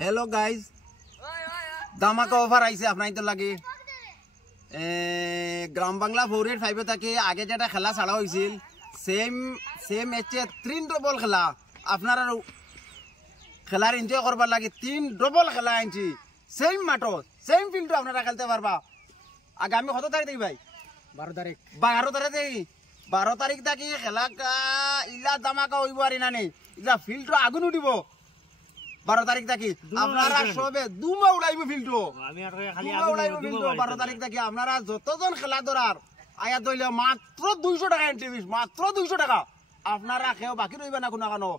Hello guys दामाका offer आइसे আপনাদের লাগে গ্রাম বাংলা 485 থেকে আগে যেটা খেলা ছাড়া হইছিল সেম ম্যাচে 3 ডবল খেলা আপনারা খেলার এনজয় করবার লাগে 3 ডবল খেলা আনছি সেম মাঠ সেম ফিল্ড আপনারা খেলতে পারবা আগামী কত তারিখ দেখি ভাই 12 তারিখ 12 তারিখ থেকে খেলা ইলা দামাকা হইব আর না নেই ইলা ফিল্ড আগুন উঠিব 12 তারিখ থেকে আপনারা সবে দুমা উড়াইব ফিল্ড আমি আর খালি আগুন উড়াইব ফিল্ড 12 তারিখ থেকে আপনারা যতজন খেলা ধরার আয়া দইলে মাত্র 200 টাকা এন্ট্রি ফিস মাত্র 200 টাকা আপনারা খেও বাকি রইবা না কোনো কানো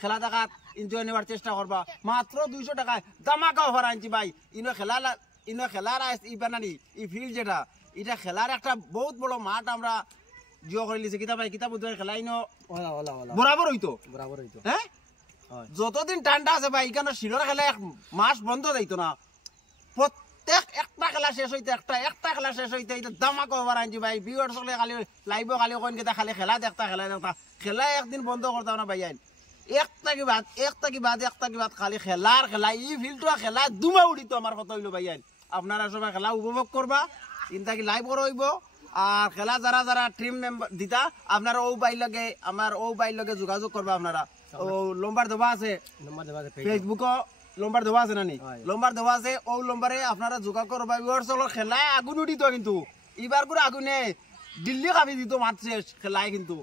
খেলা দেখাত এনজয় নেওয়ার চেষ্টা করবা মাত্র 200 টাকায় দামাকা অফার আনছি ভাই ইনো খেলার ইবানানি এই ফিল্ড যেটা এটা খেলার একটা বহুত বড় মাঠ আমরা জিও করে লিছে কিতা ভাই কিতা বুঝাই খেলা ইনো বরাবর হইতো হ্যাঁ যতদিন ঠান্ডা আছে ভাই এখানে শিরোর খেলা এক মাস বন্ধ যাইতো না প্রত্যেক একটা খেলা শেষ হইতে একটা খেলা শেষ হইতে দামাকা অফার আনছি ভাই ভিউয়ার্স হলে খালি লাইভ খালি কোন কেতা খালি খেলা দেখতা খেলা একদিন বন্ধ করতাম না ভাই আইন একটা কি বাদ খালি খেলা এই ফিল্ডটা খেলা দুমা উড়িত আমার কথা হইলো ভাই আইন আপনারা সবাই খেলা উপভোগ করবা চিন্তা কি লাইভ করা হইব আর খেলা যারা টিম মেম্বার দিতা আপনারা ও বাইর লগে যোগাযোগ করবা আপনারা ও লম্বার দেওয়া আছে ফেসবুক লম্বার দেওয়া আছে নানি লম্বার দেওয়া আছে ও লম্বারে আপনারা যোগাযোগ করবা খেলা আগুন উঠিত কিন্তু এবার করে আগুনে দিল্লি খাবি দিত মাত শেষ খেলায় কিন্তু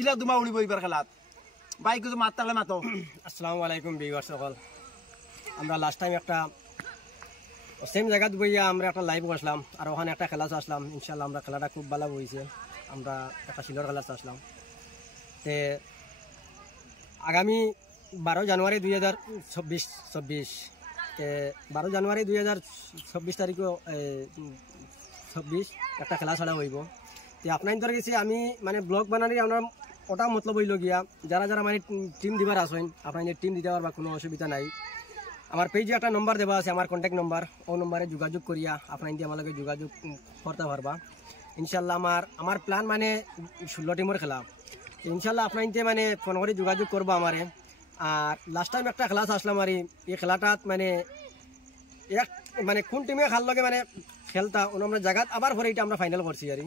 ইলা দুমা উড়িব এবার খেলাত ভাই কিছু মাত্তালে মাতো আসসালামু আলাইকুম ভিউয়ার্স সকল আমরা লাস্ট টাইম একটা সেম জায়গাত বইয়া আমরা একটা লাইভ বসলাম আর ওখানে একটা খেলা আসলাম ইনশাআল্লাহ আমরা খেলাটা খুব ভালো হয়েছে আমরা একটা শিলর খেলা আসলাম তে আগামী 12 জানুয়ারি 2024 তে 12 জানুয়ারি 2024 তারিখে 26 একটা খেলা ছাড়া হইব তে আপনাদের কাছে আমি মানে ব্লগ বানানি আমরা ওটা মতলব হইল গিয়া যারা মানে টিম দিবার আসেন আপনাদের টিম দিতে পারবা কোনো অসুবিধা নাই আমার পেজে একটা নম্বর দেওয়া আছে আমার কন্ট্যাক্ট নম্বর ও নম্বরে যোগাযোগ করিয়া আপনাদের আমার লগে যোগাযোগ করতে পারবা ইনশাল্লাহ আমার প্ল্যান মানে 16 টিমের খেলা ইনশাল্লাহ আপনাদের মানে ফোন করে যোগাযোগ করবো আমারে আর লাস্ট টাইম একটা খেলা আসলাম আর এই খেলাটাত মানে কোন টিমে খেলার লগে মানে খেলতা আমরা জায়গাত আবার পরে এটা আমরা ফাইনাল করছি আর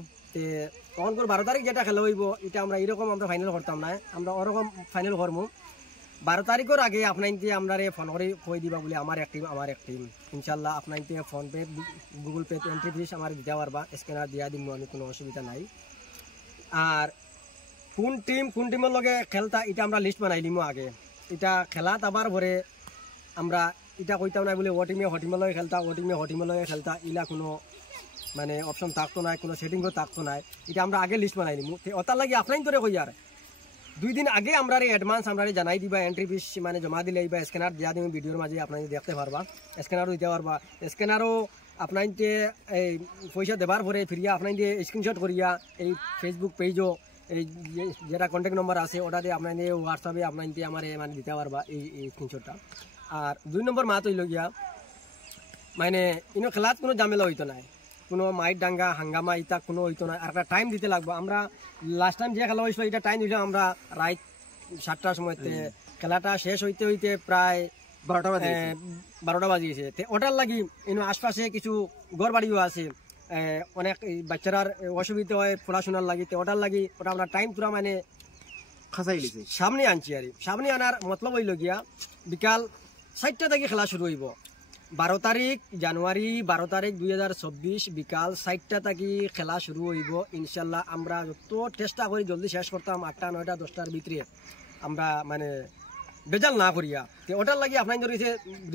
তখন 12 তারিখ যেটা খেলা হইব এটা আমরা এরকম আমরা ফাইনাল করতাম না আমরা ওরকম ফাইনাল করবো 12 তারিখের আগে আপনাইতে আমরা ফোন করে কই দিবা বলে আমার এক টিম ইনশাল্লাহ আপনাইতে PhonePe Google Pay entry fees আমার দিতে পারবা স্ক্যানার দিয়া দিব আমি কোনো অসুবিধা নাই আর কোন টিমের লগে খেলতা এটা আমরা লিস্ট বানাই দিমু আগে এটা খেলাত আবার পরে আমরা এটা কইতাম না বলে ও টিমে লগে খেলতা ও টিমে লগে খেলতা ইলা কোনো মানে অপশন থাকতো না কোনো সেটিংও থাকতো না এটা আমরা আগে লিস্ট বানাই দিমু ওটার লাগে আপনাই ধরে কই আর 2 দিন আগে আমরা অ্যাডভান্স আমরা জানাই দিবা এন্ট্রি ফিস মানে জমা দিলে বা স্ক্যানার দিয়া দিমু ভিডিওর মাঝে আপনারা দেখতে পারবা স্ক্যানারও দিতে পারবা স্ক্যানারও আপনাইতে এই পয়সা দেবার পরে ফিরিয়া আপনাইতে স্ক্রিনশট করিয়া এই ফেসবুক পেজও এই যেটা কন্ট্যাক্ট নম্বর আছে ওটা দিয়ে আপনাদের হোয়াটসঅ্যাপে আপনাইতে আমার মানে দিতে পারবা এই স্ক্রিনশটটা আর 2 নম্বর মাত হইল গিয়া মানে ইনো খেলাত কোনো ঝামেলা হইতো না কোনো মাইট ডাঙ্গা হাঙ্গামা ইতা কোনো হইতো না আর একটা টাইম দিতে লাগবে আমরা লাস্ট টাইম যে খেলা হয়েছিল এটা টাইম দিয়েছিলাম আমরা রাত 7টার সময়তে খেলাটা শেষ হইতে প্রায় 12টা বাজিয়েছে ওটার লাগি আশপাশে কিছু ঘর বাড়িও আছে অনেক বাচ্চারার অসুবিধা হয় পড়াশোনার লাগি ওটার লাগি ওটা আমরা টাইম পুরা মানে সামনে আনছি আর সামনে আনার মতলব হইল গিয়া বিকাল 4টা থেকে খেলা শুরু হইব 12 তারিখ জানুয়ারি 12 তারিখ 2024 বিকাল 4টা থেকে খেলা শুরু হইব ইনশাল্লাহ আমরা যত চেষ্টা করি জলদি শেষ করতাম 8টা 9টা 10টার ভিতরে আমরা মানে বেজাল না করিয়া ওটার লাগি আপনাদের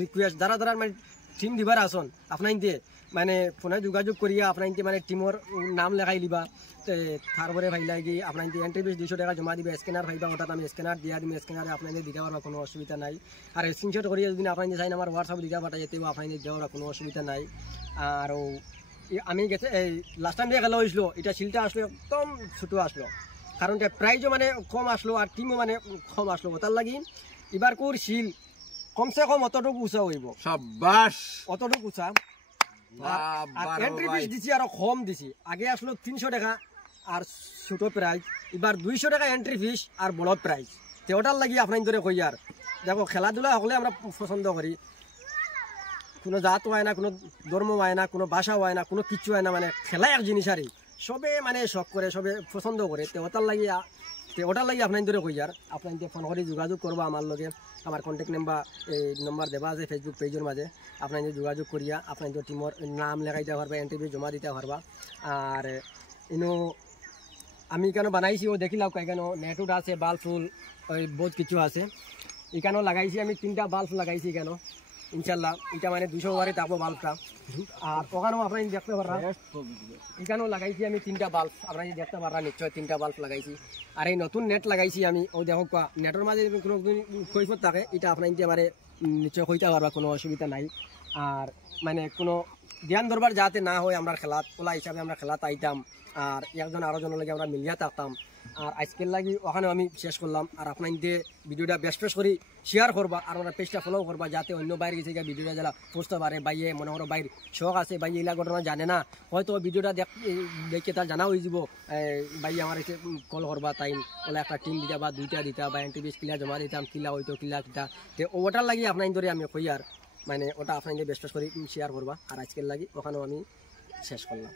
রিকোয়েস্ট যারা মানে টিম দিবার আসন আপনাদের মানে ফোনে যোগাযোগ করিয়া আপনাদের মানে টিমর নাম লেখাই লিবা তারপরে ভাইলা কি আপনাদের এন্ট্রি ফিস 200 টাকা জমা দিবে স্ক্যানার ভাইবা ওটা আমি স্ক্যানার দিয়া দিম স্ক্যানারে আপনাদের দিতে পারবা কোনো অসুবিধা নাই আর স্ক্রিনশট করিয়া যদি আপনাদের চাই আমার হোয়াটসঅ্যাপ দিতে পাঠা যেতে আপনাদের দেওয়ার কোনো অসুবিধা নাই আর আমি গেছে এই লাস্ট টাইম যে খেলা হয়েছিল এটা শিলটা আসলো একদম ছোটো আসলো কারণ প্রাইজও মানে কম আসলো আর টিমও মানে কম আসলো ওটার লাগি এবার কোর শিল কমসে কম অতটুকু উঁচা হইব অতটুকু উঁচা আর এন্ট্রি ফিস দিছি আর কম দিছি আগে আসলো 300 টাকা আর ছোট প্রাইজ এবার 200 টাকা এন্ট্রি ফিস আর বড় প্রাইজ ওটার লাগি আপনার ধরে কই আর দেখো খেলাধুলা হলে আমরা পছন্দ করি কোনো জাত হয় না, কোনো ধর্ম হয় না, কোনো ভাষা হয় না, কোনো কিচ্ছু হয় না, মানে খেলা এক জিনিস আরই সবে মানে শখ করে, সবে পছন্দ করে। তো ওটার লাগি আপনার ধরে কই আর আপনার ফোন করে যোগাযোগ করবো আমার লগে। আমার কন্ট্যাক্ট নাম্বার দেওয়া আছে ফেসবুক পেজের মাঝে। আপনার যোগাযোগ করিয়া আপনার টিমর নাম লেখাইতে পারবা, এন্ট্রি জমা দিতে পারবা। আর ইনো আমি কেন বানাইছি ও দেখিলাম, কেন নেটউড আছে, বাল্ব ফুল ওই বহুত কিছু আছে। এখানেও লাগাইছি আমি 3টা বাল্ব লাগাইছি কেন, ইনশাল্লাহ এটা মানে 200 ওয়ারে থাকবো বাল্বটা। আর ওখানেও আপনার দেখতে পাররা, এখানেও লাগাইছি আমি 3টা বাল্ব, আপনার দেখতে পাররা নিশ্চয় 3টা বাল্ব লাগাইছি। আর এই নতুন নেট লাগাইছি আমি, ও দেখো নেটের মাঝে কোনো কৈফত থাকে এটা আপনার এবারে নিশ্চয় কইতে পারবা, কোনো অসুবিধা নাই। আর মানে কোনো ধ্যান দরবার যাতে না হয়, আমরা খেলা তোলা হিসাবে আমরা খেলাতে আইতাম, আর একজন আরো জনের লাগে আমরা মিলিয়া থাকতাম। আর আজকের লাগি ওখানে আমি শেষ করলাম। আর আপনার ভিডিওটা বেশ করে শেয়ার করবা, আর আমরা পেজটা ফলো করবা, যাতে অন্য বাইরে গেছে ভিডিওটা যারা বুঝতে পারে। বাইয়ে মনে করো বাইর শখ আছে, বাইয়ে এলা ঘটনা জানে না, হয়তো ভিডিওটা দেখে তার জানা হয়ে যাব। বাইয়ে আমার এসে কল করবা, তাই ওলা একটা টিম দিতা বা 2টা দিতা বা এন্ট্রি কিলা জমা দিতাম, কিলা হয়তো কিলা কিতা। তো ওটার লাগি আপনার ধরে আমি কই আর মানে ওটা আপনার বেশ করে শেয়ার করবা। আর আজকের লাগি ওখানেও আমি শেষ করলাম।